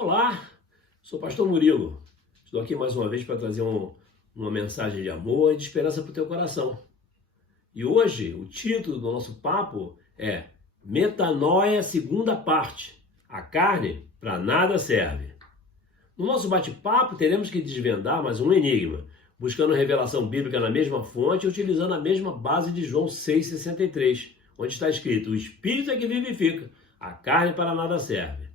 Olá, sou o pastor Murilo. Estou aqui mais uma vez para trazer uma mensagem de amor e de esperança para o teu coração. E hoje o título do nosso papo é Metanoia, segunda parte. A carne para nada serve. No nosso bate-papo teremos que desvendar mais um enigma, buscando revelação bíblica na mesma fonte e utilizando a mesma base de João 6,63, onde está escrito: o Espírito é que vivifica, a carne para nada serve.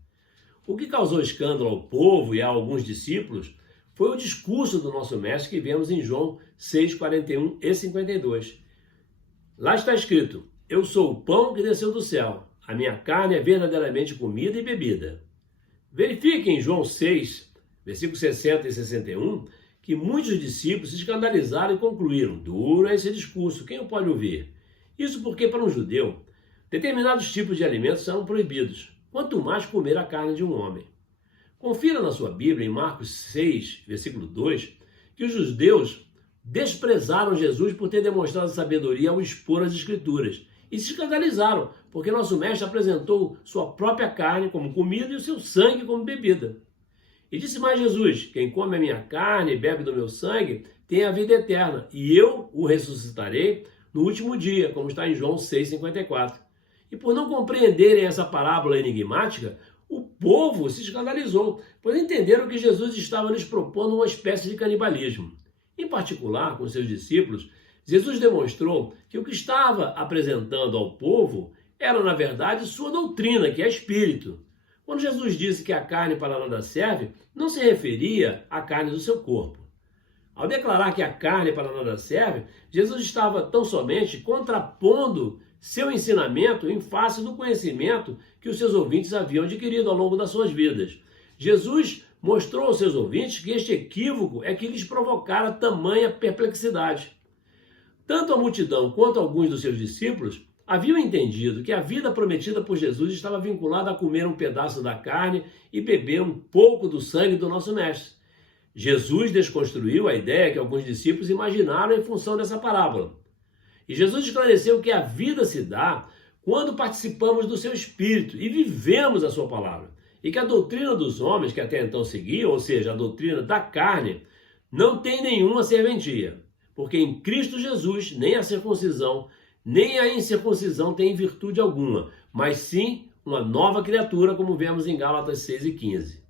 O que causou escândalo ao povo e a alguns discípulos foi o discurso do nosso mestre que vemos em João 6,41 e 52. Lá está escrito: eu sou o pão que desceu do céu, a minha carne é verdadeiramente comida e bebida. Verifique em João 6, versículos 60 e 61, que muitos discípulos se escandalizaram e concluíram: duro é esse discurso, quem o pode ouvir? Isso porque para um judeu, determinados tipos de alimentos são proibidos, quanto mais comer a carne de um homem. Confira na sua Bíblia, em Marcos 6, versículo 2, que os judeus desprezaram Jesus por ter demonstrado sabedoria ao expor as Escrituras e se escandalizaram, porque nosso mestre apresentou sua própria carne como comida e o seu sangue como bebida. E disse mais Jesus: quem come a minha carne e bebe do meu sangue tem a vida eterna, e eu o ressuscitarei no último dia, como está em João 6,54. E por não compreenderem essa parábola enigmática, o povo se escandalizou, pois entenderam que Jesus estava lhes propondo uma espécie de canibalismo. Em particular, com seus discípulos, Jesus demonstrou que o que estava apresentando ao povo era, na verdade, sua doutrina, que é espírito. Quando Jesus disse que a carne para nada serve, não se referia à carne do seu corpo. Ao declarar que a carne para nada serve, Jesus estava tão somente contrapondo seu ensinamento em face do conhecimento que os seus ouvintes haviam adquirido ao longo das suas vidas. Jesus mostrou aos seus ouvintes que este equívoco é que lhes provocara tamanha perplexidade. Tanto a multidão quanto alguns dos seus discípulos haviam entendido que a vida prometida por Jesus estava vinculada a comer um pedaço da carne e beber um pouco do sangue do nosso mestre. Jesus desconstruiu a ideia que alguns discípulos imaginaram em função dessa parábola. E Jesus esclareceu que a vida se dá quando participamos do seu Espírito e vivemos a sua palavra. E que a doutrina dos homens que até então seguiam, ou seja, a doutrina da carne, não tem nenhuma serventia. Porque em Cristo Jesus nem a circuncisão, nem a incircuncisão tem virtude alguma, mas sim uma nova criatura, como vemos em Gálatas 6:15.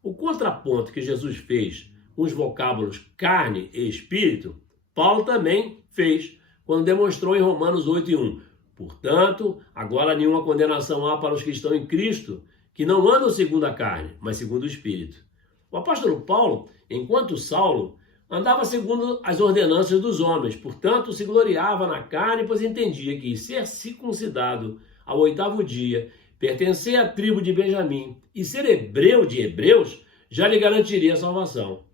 O contraponto que Jesus fez com os vocábulos carne e espírito, Paulo também fez quando demonstrou em Romanos 8:1. Portanto, agora nenhuma condenação há para os que estão em Cristo, que não andam segundo a carne, mas segundo o Espírito. O apóstolo Paulo, enquanto Saulo, andava segundo as ordenanças dos homens, portanto se gloriava na carne, pois entendia que ser circuncidado ao 8º dia, pertencer à tribo de Benjamim e ser hebreu de hebreus, já lhe garantiria a salvação.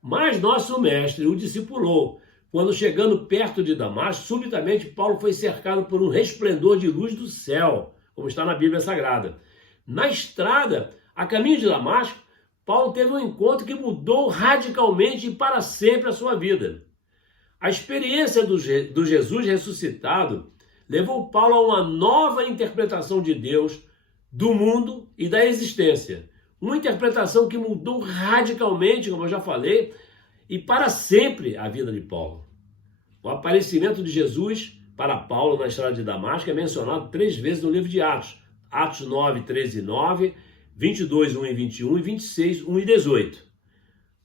Mas nosso mestre o discipulou. Quando chegando perto de Damasco, subitamente Paulo foi cercado por um resplendor de luz do céu, como está na Bíblia Sagrada. Na estrada, a caminho de Damasco, Paulo teve um encontro que mudou radicalmente e para sempre a sua vida. A experiência do Jesus ressuscitado levou Paulo a uma nova interpretação de Deus, do mundo e da existência. Uma interpretação que mudou radicalmente, como eu já falei, e para sempre a vida de Paulo. O aparecimento de Jesus para Paulo na estrada de Damasco é mencionado 3 vezes no livro de Atos. Atos 9, 13 e 9, 22, 1 e 21 e 26, 1 e 18.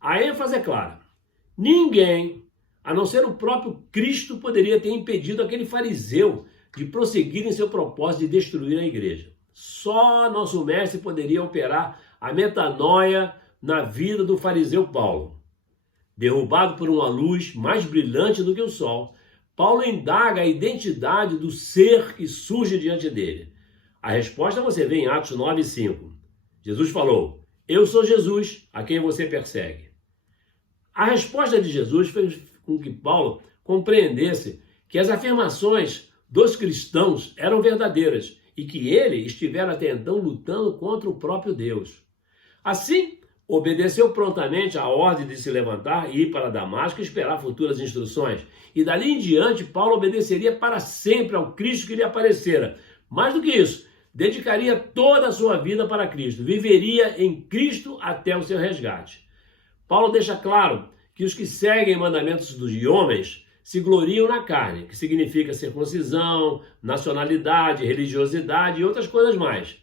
A ênfase é clara. Ninguém, a não ser o próprio Cristo, poderia ter impedido aquele fariseu de prosseguir em seu propósito de destruir a igreja. Só nosso mestre poderia operar a metanoia na vida do fariseu Paulo. Derrubado por uma luz mais brilhante do que o sol, Paulo indaga a identidade do ser que surge diante dele. A resposta você vê em Atos 9:5. Jesus falou: eu sou Jesus, a quem você persegue. A resposta de Jesus fez com que Paulo compreendesse que as afirmações dos cristãos eram verdadeiras e que ele estivera até então lutando contra o próprio Deus. Assim, obedeceu prontamente à ordem de se levantar e ir para Damasco e esperar futuras instruções. E dali em diante, Paulo obedeceria para sempre ao Cristo que lhe aparecera. Mais do que isso, dedicaria toda a sua vida para Cristo, viveria em Cristo até o seu resgate. Paulo deixa claro que os que seguem mandamentos de homens se gloriam na carne, que significa circuncisão, nacionalidade, religiosidade e outras coisas mais.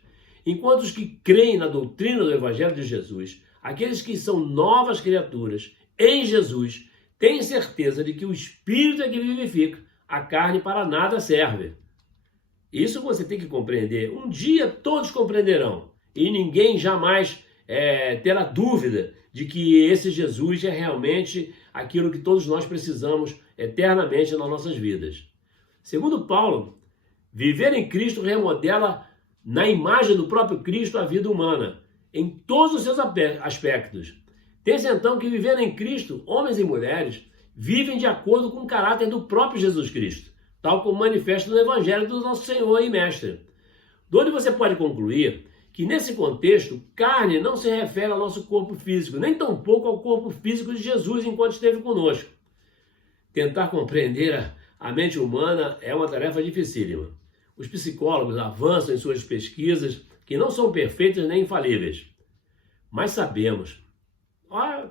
Enquanto os que creem na doutrina do Evangelho de Jesus, aqueles que são novas criaturas em Jesus, têm certeza de que o Espírito é que vivifica, a carne para nada serve. Isso você tem que compreender. Um dia todos compreenderão e ninguém jamais terá dúvida de que esse Jesus é realmente aquilo que todos nós precisamos eternamente nas nossas vidas. Segundo Paulo, viver em Cristo remodela na imagem do próprio Cristo a vida humana, em todos os seus aspectos. Pense então que vivendo em Cristo, homens e mulheres vivem de acordo com o caráter do próprio Jesus Cristo, tal como manifesta no Evangelho do nosso Senhor e Mestre. De onde você pode concluir que nesse contexto, carne não se refere ao nosso corpo físico, nem tampouco ao corpo físico de Jesus enquanto esteve conosco. Tentar compreender a mente humana é uma tarefa dificílima. Os psicólogos avançam em suas pesquisas que não são perfeitas nem infalíveis. Mas sabemos,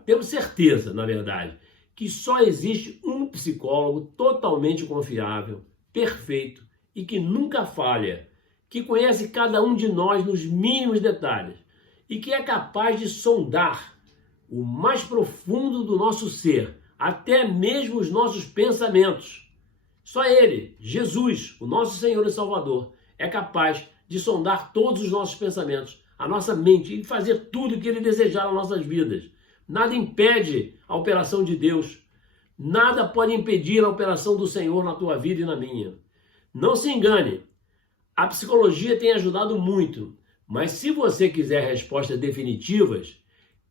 temos certeza, na verdade, que só existe um psicólogo totalmente confiável, perfeito e que nunca falha, que conhece cada um de nós nos mínimos detalhes e que é capaz de sondar o mais profundo do nosso ser, até mesmo os nossos pensamentos. Só Ele, Jesus, o nosso Senhor e Salvador, é capaz de sondar todos os nossos pensamentos, a nossa mente e fazer tudo o que Ele desejar nas nossas vidas. Nada impede a operação de Deus. Nada pode impedir a operação do Senhor na tua vida e na minha. Não se engane, a psicologia tem ajudado muito, mas se você quiser respostas definitivas,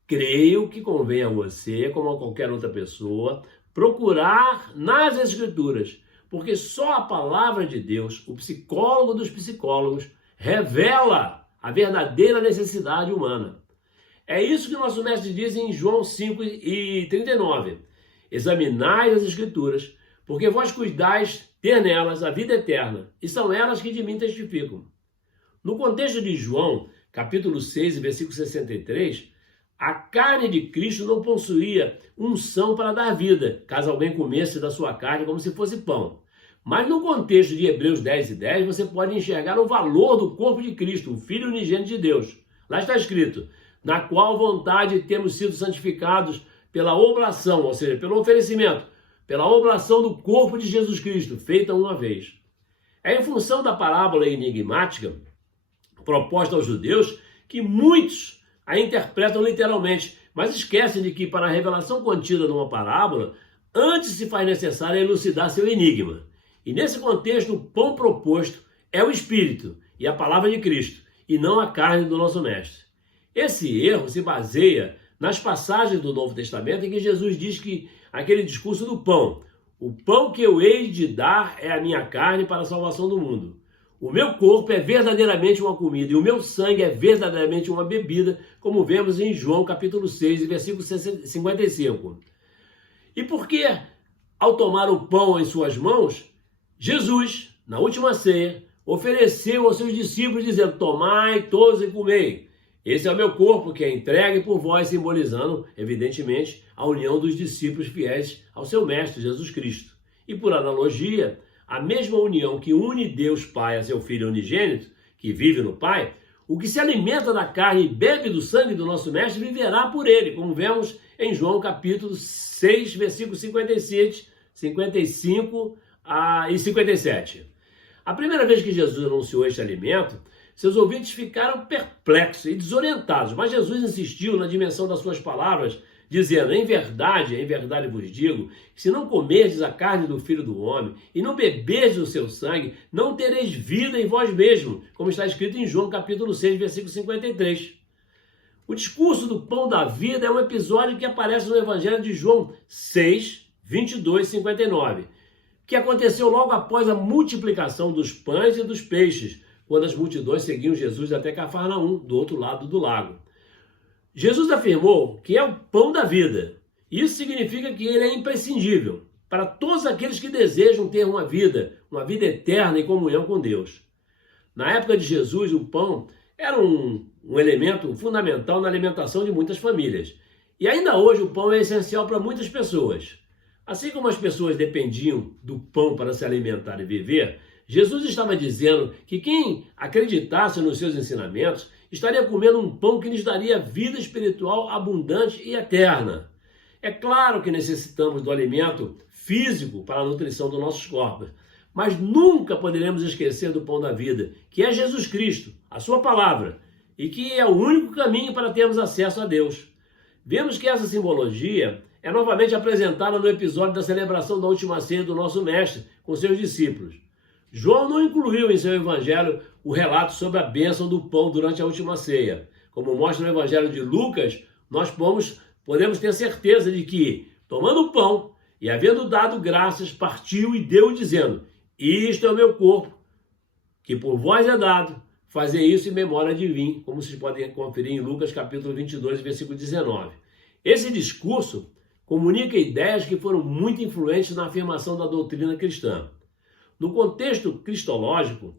creio que convém a você, como a qualquer outra pessoa, procurar nas Escrituras, porque só a palavra de Deus, o psicólogo dos psicólogos, revela a verdadeira necessidade humana. É isso que o nosso mestre diz em João 5:39. Examinai as Escrituras, porque vós cuidais ter nelas a vida eterna, e são elas que de mim testificam. No contexto de João, capítulo 6, versículo 63, a carne de Cristo não possuía unção para dar vida, caso alguém comesse da sua carne como se fosse pão. Mas no contexto de Hebreus 10:10, você pode enxergar o valor do corpo de Cristo, o Filho unigênito de Deus. Lá está escrito, na qual vontade temos sido santificados pela oblação, ou seja, pelo oferecimento, pela oblação do corpo de Jesus Cristo, feita uma vez. É em função da parábola enigmática proposta aos judeus que muitos a interpretam literalmente, mas esquecem de que para a revelação contida numa parábola, antes se faz necessário elucidar seu enigma. E nesse contexto, o pão proposto é o Espírito e a palavra de Cristo, e não a carne do nosso mestre. Esse erro se baseia nas passagens do Novo Testamento em que Jesus diz que aquele discurso do pão, o pão que eu hei de dar é a minha carne para a salvação do mundo. O meu corpo é verdadeiramente uma comida e o meu sangue é verdadeiramente uma bebida, como vemos em João capítulo 6, versículo 55. E por que, ao tomar o pão em suas mãos, Jesus, na última ceia, ofereceu aos seus discípulos dizendo, tomai todos e comei. Esse é o meu corpo que é entregue por vós, simbolizando, evidentemente, a união dos discípulos fiéis ao seu mestre, Jesus Cristo. E por analogia, a mesma união que une Deus Pai a seu Filho unigênito, que vive no Pai, o que se alimenta da carne e bebe do sangue do nosso mestre viverá por ele, como vemos em João capítulo 6, versículos 57, 55 e 57. A primeira vez que Jesus anunciou este alimento, seus ouvintes ficaram perplexos e desorientados, mas Jesus insistiu na dimensão das suas palavras, dizendo, em verdade vos digo, que se não comerdes a carne do Filho do Homem e não beberdes o seu sangue, não tereis vida em vós mesmos, como está escrito em João capítulo 6, versículo 53. O discurso do pão da vida é um episódio que aparece no Evangelho de João 6, 22 e 59, que aconteceu logo após a multiplicação dos pães e dos peixes, quando as multidões seguiam Jesus até Cafarnaum, do outro lado do lago. Jesus afirmou que é o pão da vida. Isso significa que ele é imprescindível para todos aqueles que desejam ter uma vida eterna em comunhão com Deus. Na época de Jesus, o pão era um elemento fundamental na alimentação de muitas famílias. E ainda hoje o pão é essencial para muitas pessoas. Assim como as pessoas dependiam do pão para se alimentar e viver, Jesus estava dizendo que quem acreditasse nos seus ensinamentos estaria comendo um pão que lhes daria vida espiritual abundante e eterna. É claro que necessitamos do alimento físico para a nutrição dos nossos corpos, mas nunca poderemos esquecer do pão da vida, que é Jesus Cristo, a sua palavra, e que é o único caminho para termos acesso a Deus. Vemos que essa simbologia é novamente apresentada no episódio da celebração da última ceia do nosso Mestre com seus discípulos. João não incluiu em seu evangelho o relato sobre a bênção do pão durante a última ceia. Como mostra no evangelho de Lucas, nós podemos ter certeza de que, tomando o pão e havendo dado graças, partiu e deu, dizendo: isto é o meu corpo, que por vós é dado, fazer isso em memória de mim, como vocês podem conferir em Lucas capítulo 22, versículo 19. Esse discurso comunica ideias que foram muito influentes na afirmação da doutrina cristã. No contexto cristológico,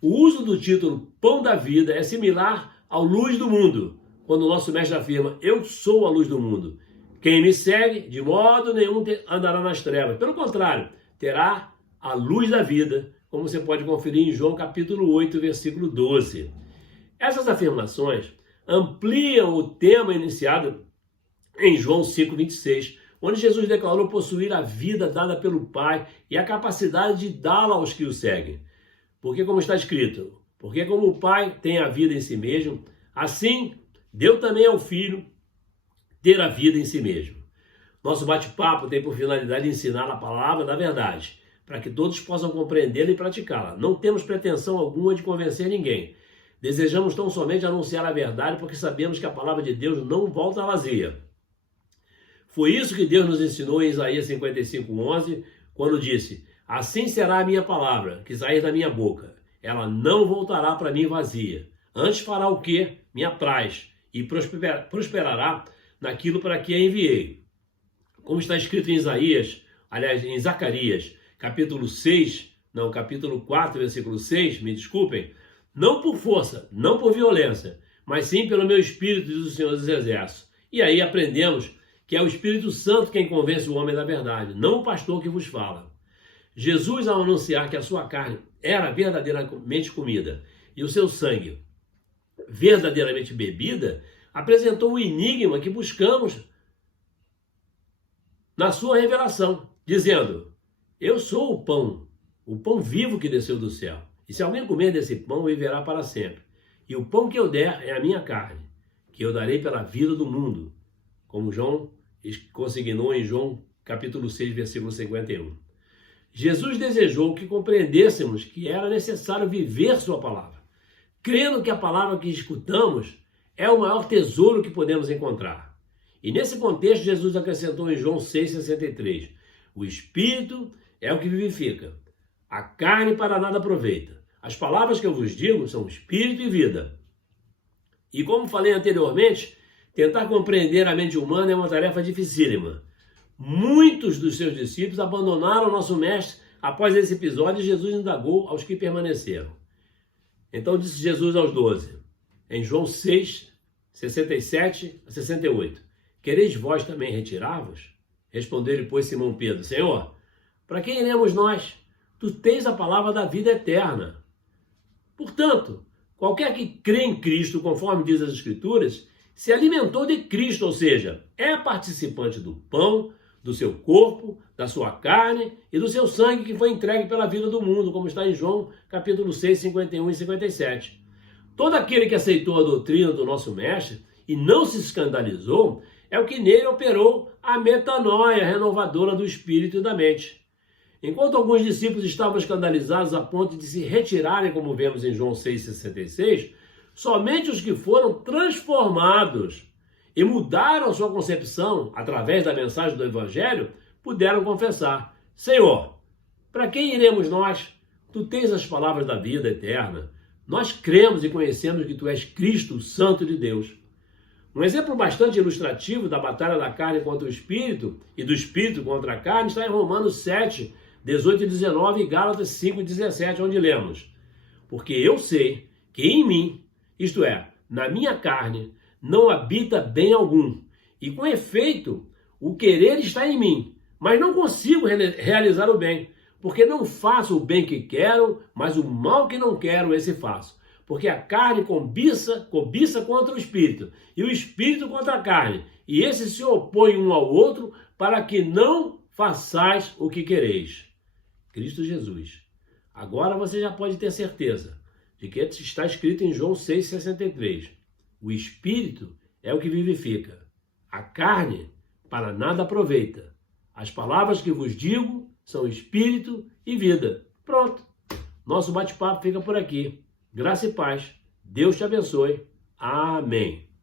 o uso do título Pão da Vida é similar ao Luz do Mundo, quando o nosso mestre afirma: eu sou a luz do mundo. Quem me segue, de modo nenhum andará nas trevas. Pelo contrário, terá a luz da vida, como você pode conferir em João capítulo 8, versículo 12. Essas afirmações ampliam o tema iniciado em João 5, 26, onde Jesus declarou possuir a vida dada pelo Pai e a capacidade de dá-la aos que o seguem. Porque, como está escrito, porque como o Pai tem a vida em si mesmo, assim deu também ao Filho ter a vida em si mesmo. Nosso bate-papo tem por finalidade ensinar a palavra da verdade, para que todos possam compreendê-la e praticá-la. Não temos pretensão alguma de convencer ninguém. Desejamos tão somente anunciar a verdade, porque sabemos que a palavra de Deus não volta vazia. Foi isso que Deus nos ensinou em Isaías 55:11, quando disse: assim será a minha palavra, que sair da minha boca. Ela não voltará para mim vazia. Antes fará o que me apraz, e prosperará naquilo para que a enviei. Como está escrito em em Zacarias, capítulo 4, versículo 6, me desculpem, não por força, não por violência, mas sim pelo meu Espírito, diz o Senhor dos Exércitos. E aí aprendemos que é o Espírito Santo quem convence o homem da verdade, não o pastor que vos fala. Jesus, ao anunciar que a sua carne era verdadeiramente comida e o seu sangue verdadeiramente bebida, apresentou o enigma que buscamos na sua revelação, dizendo: eu sou o pão vivo que desceu do céu. E se alguém comer desse pão, viverá para sempre. E o pão que eu der é a minha carne, que eu darei pela vida do mundo, como João consignou em João capítulo 6, versículo 51. Jesus desejou que compreendêssemos que era necessário viver sua palavra, crendo que a palavra que escutamos é o maior tesouro que podemos encontrar. E nesse contexto, Jesus acrescentou em João 6,63, o Espírito é o que vivifica, a carne para nada aproveita. As palavras que eu vos digo são Espírito e vida. E como falei anteriormente, tentar compreender a mente humana é uma tarefa dificílima. Muitos dos seus discípulos abandonaram o nosso mestre após esse episódio e Jesus indagou aos que permaneceram. Então disse Jesus aos 12, em João 6, 67 a 68, quereis vós também retirar-vos? Respondeu-lhe, pois, Simão Pedro, Senhor, para quem iremos nós? Tu tens a palavra da vida eterna. Portanto, qualquer que crê em Cristo, conforme diz as Escrituras, se alimentou de Cristo, ou seja, é participante do pão, do seu corpo, da sua carne e do seu sangue que foi entregue pela vida do mundo, como está em João capítulo 6, 51 e 57. Todo aquele que aceitou a doutrina do nosso mestre e não se escandalizou, é o que nele operou a metanoia renovadora do espírito e da mente. Enquanto alguns discípulos estavam escandalizados a ponto de se retirarem, como vemos em João 6,66, somente os que foram transformados e mudaram a sua concepção através da mensagem do Evangelho puderam confessar: Senhor, para quem iremos nós? Tu tens as palavras da vida eterna. Nós cremos e conhecemos que tu és Cristo, o Santo de Deus. Um exemplo bastante ilustrativo da batalha da carne contra o Espírito e do Espírito contra a carne está em Romanos 7, 18 e 19 e Gálatas 5, 17, onde lemos: porque eu sei que em mim, isto é, na minha carne, não habita bem algum. E com efeito, o querer está em mim, mas não consigo realizar o bem, porque não faço o bem que quero, mas o mal que não quero, esse faço. Porque a carne cobiça contra o espírito, e o espírito contra a carne, e esses se opõem um ao outro, para que não façais o que quereis. Cristo Jesus. Agora você já pode ter certeza de que está escrito em João 6,63. O espírito é o que vivifica, a carne para nada aproveita. As palavras que vos digo são espírito e vida. Pronto. Nosso bate-papo fica por aqui. Graça e paz. Deus te abençoe. Amém.